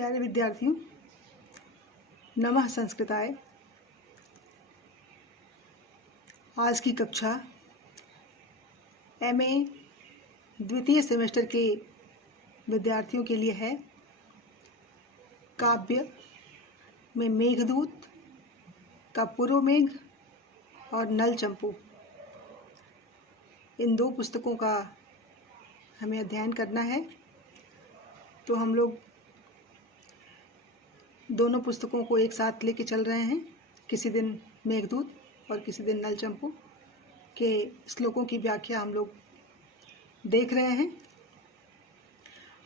प्यारे विद्यार्थियों, नमः संस्कृताय। आज की कक्षा एमए द्वितीय सेमेस्टर के विद्यार्थियों के लिए है। काव्य में मेघदूत का पूर्व मेघ और नल चंपू, इन दो पुस्तकों का हमें अध्ययन करना है। तो हम लोग दोनों पुस्तकों को एक साथ लेके चल रहे हैं। किसी दिन मेघदूत और किसी दिन नल चंपू के श्लोकों की व्याख्या हम लोग देख रहे हैं।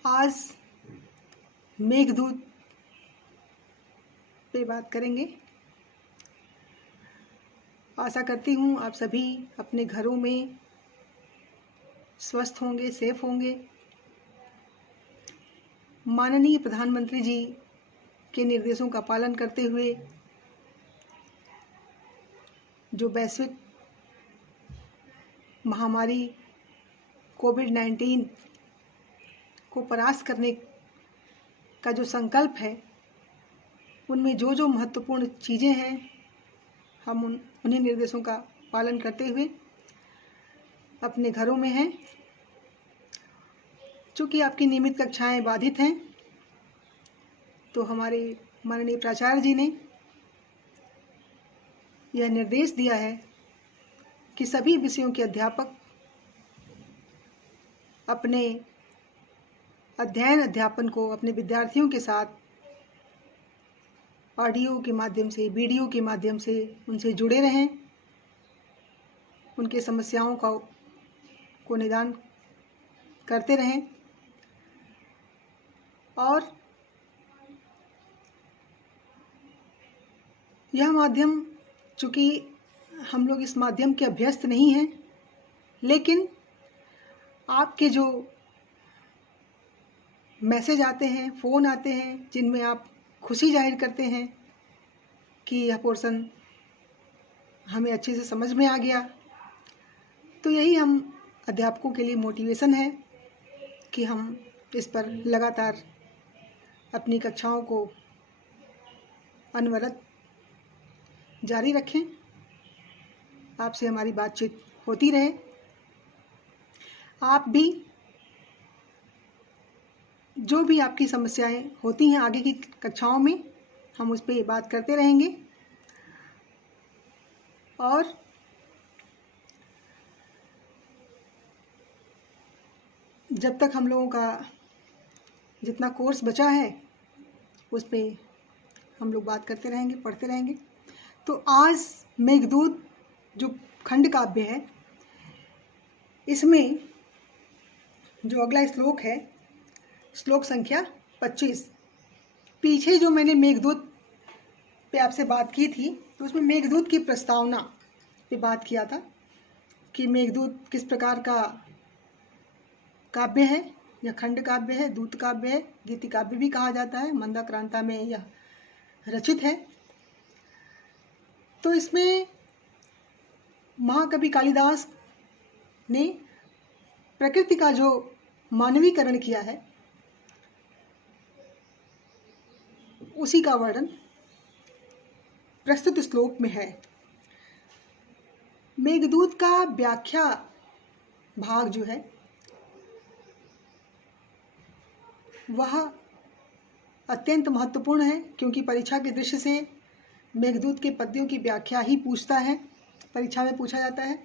आज मेघदूत पे बात करेंगे। आशा करती हूँ आप सभी अपने घरों में स्वस्थ होंगे, सेफ होंगे। माननीय प्रधानमंत्री जी के निर्देशों का पालन करते हुए जो वैश्विक महामारी कोविड-19 को परास्त करने का जो संकल्प है, उनमें जो जो महत्वपूर्ण चीज़ें हैं, हम उन्हीं निर्देशों का पालन करते हुए अपने घरों में हैं। चूँकि आपकी नियमित कक्षाएं बाधित हैं, तो हमारे माननीय प्राचार्य जी ने यह निर्देश दिया है कि सभी विषयों के अध्यापक अपने अध्यापन को अपने विद्यार्थियों के साथ ऑडियो के माध्यम से, वीडियो के माध्यम से उनसे जुड़े रहें, उनके समस्याओं को निदान करते रहें। और यह माध्यम, चूँकि हम लोग इस माध्यम के अभ्यस्त नहीं हैं, लेकिन आपके जो मैसेज आते हैं, फ़ोन आते हैं, जिनमें आप खुशी जाहिर करते हैं कि यह पोर्शन हमें अच्छे से समझ में आ गया, तो यही हम अध्यापकों के लिए मोटिवेशन है कि हम इस पर लगातार अपनी कक्षाओं को अनवरत जारी रखें। आपसे हमारी बातचीत होती रहे। आप भी जो भी आपकी समस्याएं होती हैं आगे की कक्षाओं में, हम उस पर बात करते रहेंगे। और जब तक हम लोगों का जितना कोर्स बचा है, उस पर हम लोग बात करते रहेंगे, पढ़ते रहेंगे। तो आज मेघदूत जो खंड काव्य है, इसमें जो अगला श्लोक है, श्लोक संख्या 25। पीछे जो मैंने मेघदूत पे आपसे बात की थी, तो उसमें मेघदूत की प्रस्तावना पे बात किया था कि मेघदूत किस प्रकार का काव्य है। यह खंड काव्य है, दूत काव्य है, गीति काव्य भी कहा जाता है। मंदाक्रांता में यह रचित है। तो इसमें महाकवि कालिदास ने प्रकृति का जो मानवीकरण किया है, उसी का वर्णन प्रस्तुत श्लोक में है। मेघदूत का व्याख्या भाग जो है, वह अत्यंत महत्वपूर्ण है, क्योंकि परीक्षा के दृष्टि से मेघदूत के पद्यों की व्याख्या ही पूछता है, परीक्षा में पूछा जाता है।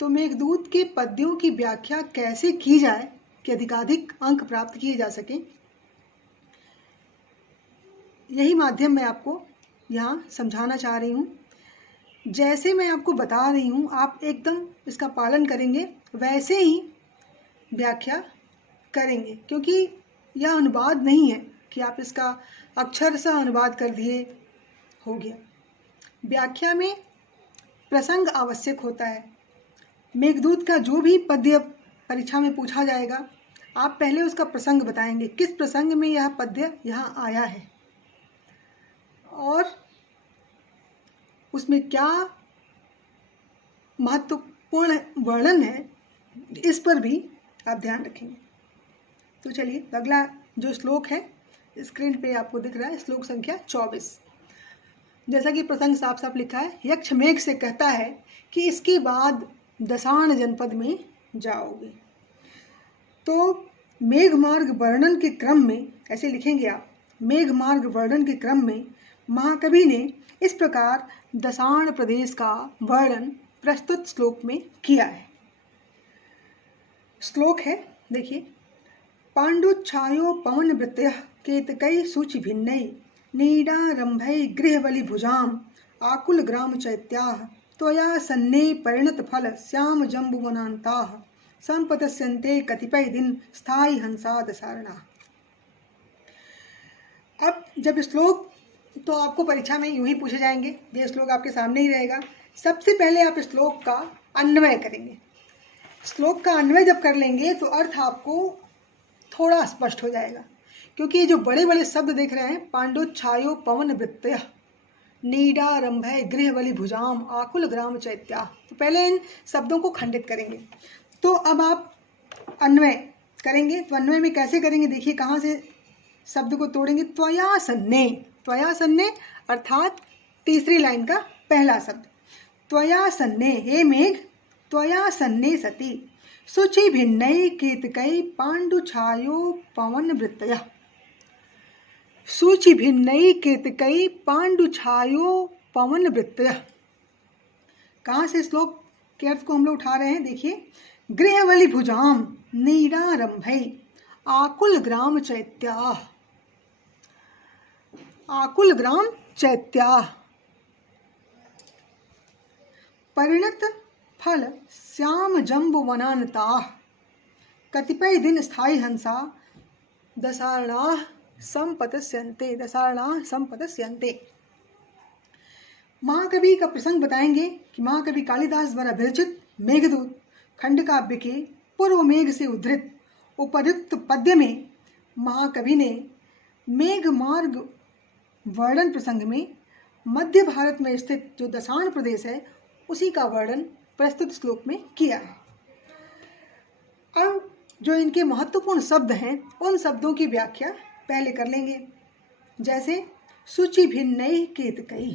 तो मेघदूत के पद्यों की व्याख्या कैसे की जाए कि अधिकाधिक अंक प्राप्त किए जा सकें, यही माध्यम मैं आपको यहाँ समझाना चाह रही हूँ। जैसे मैं आपको बता रही हूँ, आप एकदम इसका पालन करेंगे, वैसे ही व्याख्या करेंगे, क्योंकि यह अनुवाद नहीं है कि आप इसका अक्षरशः अनुवाद कर दिए, हो गया। व्याख्या में प्रसंग आवश्यक होता है। मेघदूत का जो भी पद्य परीक्षा में पूछा जाएगा, आप पहले उसका प्रसंग बताएंगे, किस प्रसंग में यह पद्य यहाँ आया है और उसमें क्या महत्वपूर्ण वर्णन है, इस पर भी आप ध्यान रखेंगे। तो चलिए, अगला जो श्लोक है, स्क्रीन पे आपको दिख रहा है श्लोक संख्या 24। जैसा कि प्रसंग साफ साफ लिखा है, यक्ष मेघ से कहता है कि इसके बाद दसाण जनपद में जाओगे। तो मेघ मार्ग वर्णन के क्रम में ऐसे लिखेंगे आप, मेघ मार्ग वर्णन के क्रम में महाकवि ने इस प्रकार दसाण प्रदेश का वर्णन प्रस्तुत श्लोक में किया है। श्लोक है, देखिए, पाण्डुच्छायो पवन वृत्तयः केतकै सूचि भिन्नै नीडारम्भै गृहबलि भुजाम आकुल ग्राम चैत्याः त्वया सन्ने परिणत फल श्याम जम्बुवनान्ताः संपतस्यन्ते कतिपय दिन स्थायी हंसा दसारणा। अब जब श्लोक, तो आपको परीक्षा में यूं ही पूछे जाएंगे, ये श्लोक आपके सामने ही रहेगा। सबसे पहले आप श्लोक का अन्वय करेंगे। श्लोक का अन्वय जब कर लेंगे तो अर्थ आपको थोड़ा स्पष्ट हो जाएगा, क्योंकि ये जो बड़े बड़े शब्द देख रहे हैं, पाण्डुच्छायो पवन वृत्तयः नीडारम्भै गृहबलि भुजाम आकुल ग्राम चैत्याः, तो पहले इन शब्दों को खंडित करेंगे। तो अब आप अन्वय करेंगे, तो अन्वय में कैसे करेंगे, देखिए कहाँ से शब्द को तोड़ेंगे। त्वया सन्ने, त्वया सन्ने अर्थात तीसरी लाइन का पहला शब्द, त्वया सन्ने, हे मेघ, त्वया सन्ने सति शुचि भिन्नै केतकै पाण्डुच्छायो पवन वृत्तयः, शुचि भिन्नै केतकै पाण्डुच्छायो पवन वृत्तयः। कहाँ से श्लोक के अर्थ को हम लोग उठा रहे हैं, देखिए, गृहबलि भुजाम नीडारम्भै आकुल ग्राम चैत्याः, आकुल ग्राम चैत्याः परिणत फल श्याम जम्बुवनान्ताः कतिपय दिन स्थायी हंसा दसारणाः संपतस्यन्ते, दसारणाः संपतस्यन्ते। महाकवि का प्रसंग बताएंगे कि महाकवि कालिदास द्वारा विरचित मेघदूत खंड काव्य के पूर्व मेघ से उद्धृत उपर्युक्त पद्य में महाकवि ने मेघ मार्ग वर्णन प्रसंग में मध्य भारत में स्थित जो दसाण प्रदेश है उसी का वर्णन प्रस्तुत श्लोक में किया है। अब जो इनके महत्वपूर्ण शब्द हैं उन शब्दों की व्याख्या पहले कर लेंगे। जैसे शुचि भिन्नै केतकै,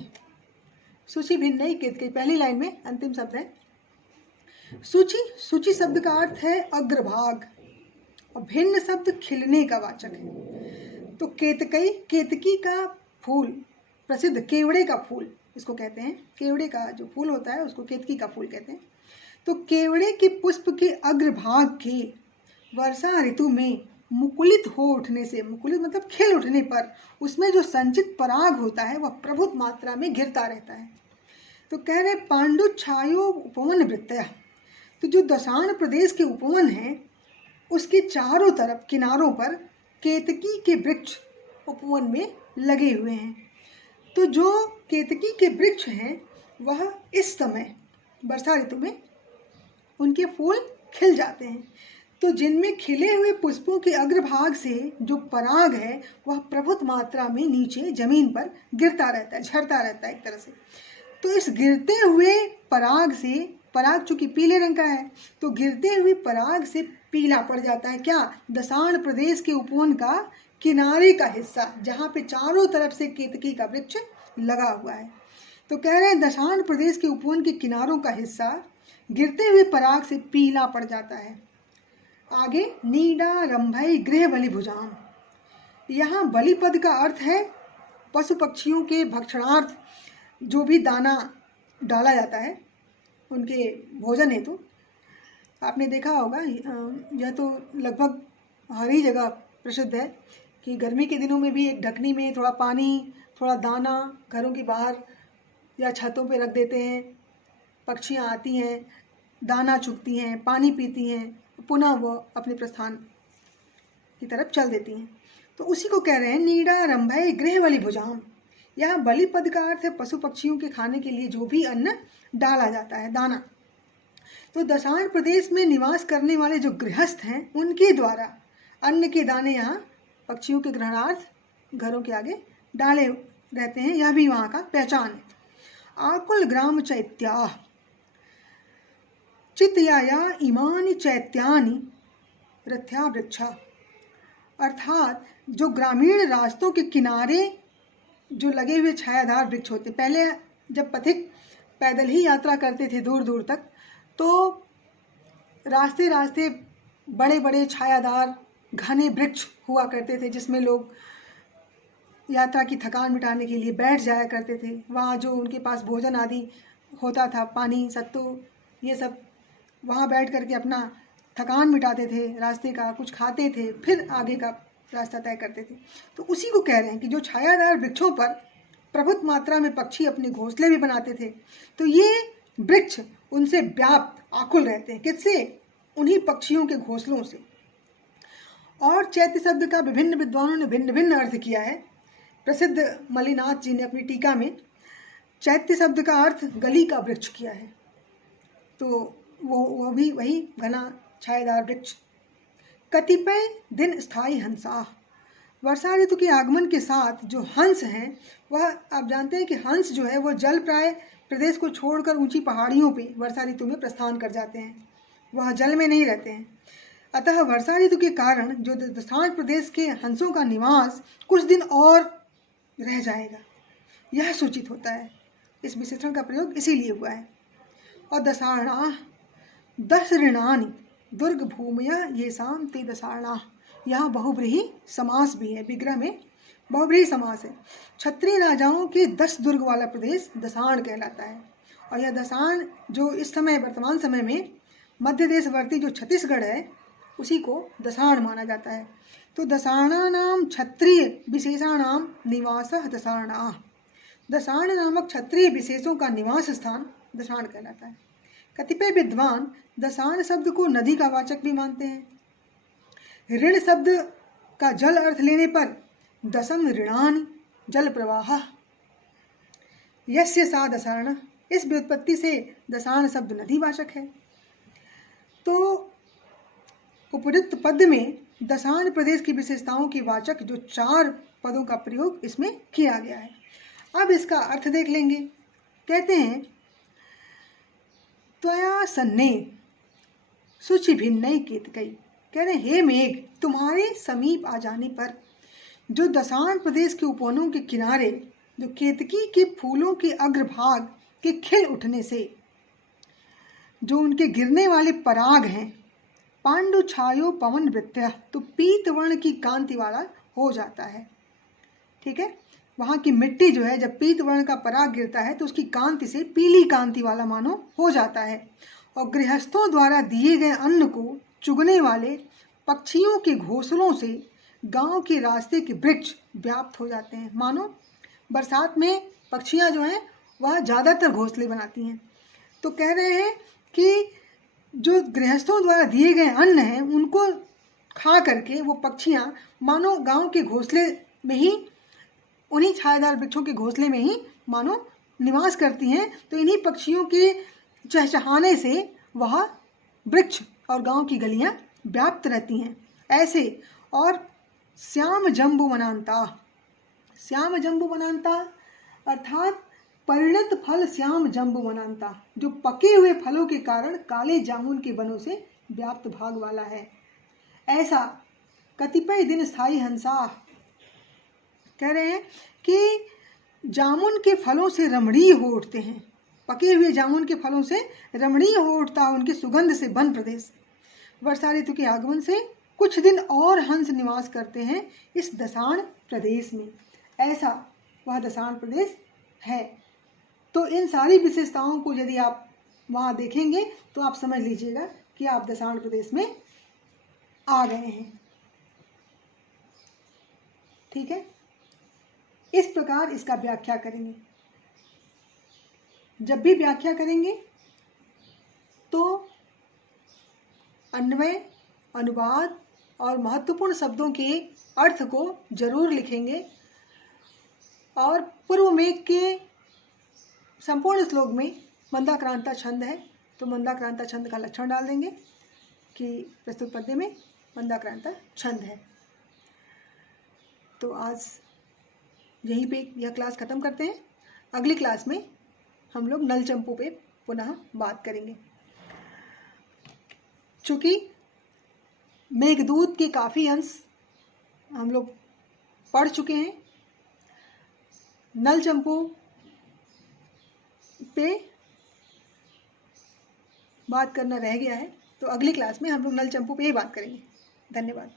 शुचि भिन्नै केतकै पहली लाइन में अंतिम शब्द है शुचि। शुचि शब्द का अर्थ है अग्रभाग और भिन्न शब्द खिलने का वाचक है। तो केतकै, केतकी का फूल, प्रसिद्ध केवड़े का फूल इसको कहते हैं, केवड़े का जो फूल होता है उसको केतकी का फूल कहते हैं। तो केवड़े के पुष्प के अग्रभाग के वर्षा ऋतु में मुकुलित हो उठने से, मुकुलित मतलब खिल उठने पर उसमें जो संचित पराग होता है वह प्रभुत मात्रा में गिरता रहता है। तो कह रहे पाण्डुच्छायो उपवन वृत्तयः, तो जो दसाण प्रदेश के उपवन हैं उसके चारों तरफ किनारों पर केतकी के वृक्ष उपवन में लगे हुए हैं। तो जो केतकी के वृक्ष हैं वह इस समय वर्षा ऋतु में उनके फूल खिल जाते हैं। तो जिनमें खिले हुए पुष्पों के अग्रभाग से जो पराग है वह प्रभुत मात्रा में नीचे जमीन पर गिरता रहता है, झरता रहता है एक तरह से। तो इस गिरते हुए पराग से, पराग चूंकि पीले रंग का है तो गिरते हुए पराग से पीला पड़ जाता है क्या, दसाण प्रदेश के उपवन का किनारे का हिस्सा जहाँ पे चारों तरफ से केतकी का वृक्ष लगा हुआ है। तो कह रहे हैं दसाण प्रदेश के उपवन के किनारों का हिस्सा गिरते हुए पराग से पीला पड़ जाता है। आगे नीडारम्भै गृहबलि भुजाम, यहाँ बलि पद का अर्थ है पशु पक्षियों के भक्षणार्थ जो भी दाना डाला जाता है उनके भोजन हेतु। तो आपने देखा होगा, यह तो लगभग हर ही जगह प्रसिद्ध है कि गर्मी के दिनों में भी एक ढकनी में थोड़ा पानी, थोड़ा दाना घरों के बाहर या छतों पे रख देते हैं। पक्षियाँ आती हैं, दाना चुगती हैं, पानी पीती हैं, पुनः वो अपने प्रस्थान की तरफ चल देती हैं। तो उसी को कह रहे हैं नीडारम्भै गृहबलि भुजाम। यहाँ बलि पद का अर्थ है पशु पक्षियों के खाने के लिए जो भी अन्न डाला जाता है, दाना। तो दसाण प्रदेश में निवास करने वाले जो गृहस्थ हैं उनके द्वारा अन्न के दाने यहाँ पक्षियों के ग्रहणार्थ घरों के आगे डाले रहते हैं, यह भी वहाँ का पहचान है। आकुल ग्राम चैत्याः चितयाया इमानि चैत्यानि रथ्या वृक्षा, अर्थात जो ग्रामीण रास्तों के किनारे जो लगे हुए छायादार वृक्ष होते, पहले जब पथिक पैदल ही यात्रा करते थे दूर दूर तक, तो रास्ते रास्ते बड़े बड़े छायादार घने वृक्ष हुआ करते थे, जिसमें लोग यात्रा की थकान मिटाने के लिए बैठ जाया करते थे। वहाँ जो उनके पास भोजन आदि होता था, पानी, सत्तू, ये सब, वहाँ बैठ करके अपना थकान मिटाते थे, रास्ते का कुछ खाते थे, फिर आगे का रास्ता तय करते थे। तो उसी को कह रहे हैं कि जो छायादार वृक्षों पर प्रभुत मात्रा में पक्षी अपने घोंसले भी बनाते थे, तो ये वृक्ष उनसे व्याप्त आकुल रहते हैं। किससे? उन्हीं पक्षियों के घोंसलों से। और चैत्य शब्द का विभिन्न विद्वानों ने भिन्न भिन्न अर्थ किया है। प्रसिद्ध मलिनाथ जी ने अपनी टीका में चैत्य शब्द का अर्थ गली का वृक्ष किया है, तो वो भी वही घना छायादार वृक्ष। कतिपय दिन स्थायी हंसा, वर्षा ऋतु के आगमन के साथ जो हंस हैं, वह आप जानते हैं कि हंस जो है वो जल प्राय प्रदेश को छोड़कर ऊंची पहाड़ियों पे वर्षा ऋतु में प्रस्थान कर जाते हैं, वह जल में नहीं रहते हैं। अतः वर्षा ऋतु के कारण जो दशाण प्रदेश के हंसों का निवास कुछ दिन और रह जाएगा, यह सूचित होता है। इस विशेषण का प्रयोग इसीलिए हुआ है। और दशाणा 10 ऋणानि दुर्ग भूमया ये शाम ते दशाणा, यहाँ बहुब्रीहि समास भी है, विग्रह में बहुब्रीहि समास है। क्षत्रिय राजाओं के 10 दुर्ग वाला प्रदेश दशाण कहलाता है। और यह दशाण जो इस समय वर्तमान समय में मध्य देशवर्ती जो छत्तीसगढ़ है, उसी को दशाण माना जाता है। तो दशाणानाम क्षत्रिय विशेषाणाम निवासः दशाणा, दशाण नामक क्षत्रिय विशेषों का निवास स्थान दशाण कहलाता है। कतिपय विद्वान दशाण शब्द को नदी का वाचक भी मानते हैं। ऋण शब्द का जल अर्थ लेने पर दशम ऋणानि जल प्रवाह यस्य सा दशाण, इस व्युत्पत्ति से दशाण शब्द नदी वाचक है। तो उपयुक्त पद में दशाण प्रदेश की विशेषताओं के वाचक जो 4 पदों का प्रयोग इसमें किया गया है। अब इसका अर्थ देख लेंगे। कहते हैं त्वया सन्ने शुचि भिन्नई केतकई, कह रहे हे मेघ, तुम्हारे समीप आ जाने पर जो दशाण प्रदेश के उपवनों के किनारे जो केतकी के फूलों के अग्रभाग के खिल उठने से जो उनके गिरने वाले पराग हैं, पांडु छायो पवन वृत्य, तो पीत वर्ण की कांति वाला हो जाता है। ठीक है, वहाँ की मिट्टी जो है जब पीत वर्ण का पराग गिरता है तो उसकी कांति से पीली कांति वाला मानो हो जाता है। और गृहस्थों द्वारा दिए गए अन्न को चुगने वाले पक्षियों के घोंसलों से गांव के रास्ते के वृक्ष व्याप्त हो जाते हैं। मानो बरसात में पक्षियां जो हैं वह ज़्यादातर घोंसले बनाती हैं। तो कह रहे हैं कि जो गृहस्थों द्वारा दिए गए अन्न हैं उनको खा करके वो पक्षियां मानो गांव के घोंसले में ही, उन्हीं छायादार वृक्षों के घोंसले में ही मानो निवास करती हैं। तो इन्हीं पक्षियों के चहचहाने से वह वृक्ष और गांव की गलियां व्याप्त रहती हैं। ऐसे और श्याम जम्बू वनांता, श्याम जम्बू वनांता अर्थात परिणत फल श्याम जम्बू वनांता, जो पके हुए फलों के कारण काले जामुन के वनों से व्याप्त भाग वाला है। ऐसा कतिपय दिन स्थायी हंसा, कह रहे हैं कि जामुन के फलों से रमणीय हो उठते हैं, पके हुए जामुन के फलों से रमणीय हो उठता उनकी सुगंध से वन प्रदेश। वर्षा ऋतु के आगमन से कुछ दिन और हंस निवास करते हैं इस दशाण प्रदेश में, ऐसा वह दशाण प्रदेश है। तो इन सारी विशेषताओं को यदि आप वहाँ देखेंगे तो आप समझ लीजिएगा कि आप दशाण प्रदेश में आ गए हैं। ठीक है, इस प्रकार इसका व्याख्या करेंगे। जब भी व्याख्या करेंगे तो अन्वय, अनुवाद और महत्वपूर्ण शब्दों के अर्थ को जरूर लिखेंगे। और पूर्व मेघ के संपूर्ण श्लोक में मंदाक्रांता छंद है, तो मंदाक्रांता छंद का लक्षण डाल देंगे कि प्रस्तुत पद्य में मंदाक्रांता छंद है। तो आज यहीं पे यह क्लास ख़त्म करते हैं। अगली क्लास में हम लोग नल चंपू पे पुनः बात करेंगे। चूँकि मेघदूत के काफ़ी अंश हम लोग पढ़ चुके हैं। नल चंपू पे बात करना रह गया है, तो अगली क्लास में हम लोग नल चंपू पे ही बात करेंगे। धन्यवाद।